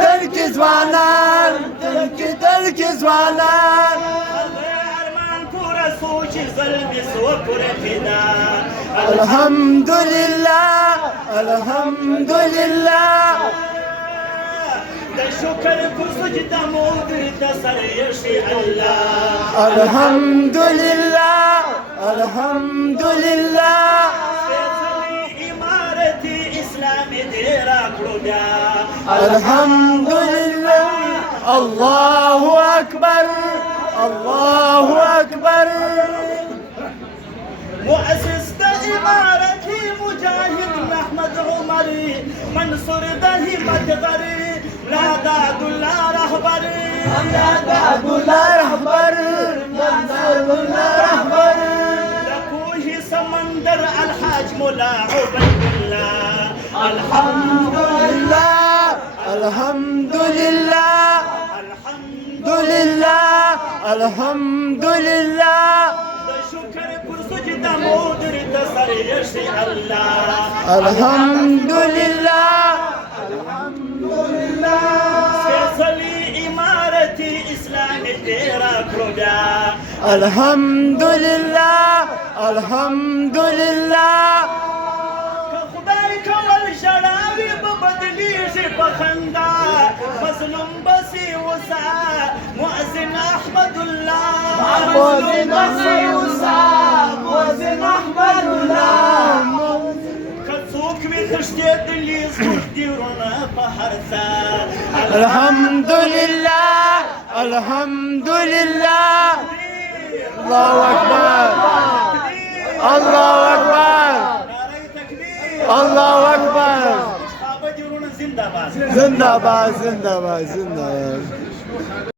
ترکی زوانان ترکی ترکی زوانان ارمان پورا سوچ زلمی سو پورا فدا الحمدلله الحمدلله د شکر په سجده مو درته سر یشي الله الحمدلله الحمدلله امارت اسلامي دې راکړو بیا الحمدلله الله اکبر الله اکبر مؤسس د امارت مجاهد احمد عمري منصور د همت غري لاداد الله رهبر لاداد الله رهبر لاداد الله رهبر لكوه سمندر الحاج مولا عبيد الله الحمد لله الحمد لله الحمد لله الحمد لله شكر پر سجده مودر تصر يشي الله الحمد لله الحمد لله فيصلي امارتي اسلامي تيرا كروبيا الحمد لله الحمد لله خدای کول شړاوي په بدلی شي پخندا مظلوم بسي وسا مؤذن احمد الله مؤذن بسي وسا مؤذن احمد الله کڅوک وی تشتید لیز دیرونه په هر ځا الحمد لله الحمد لله الله اكبر الله اكبر الله اكبر زندہ باد زندہ باد زندہ باد زندہ باد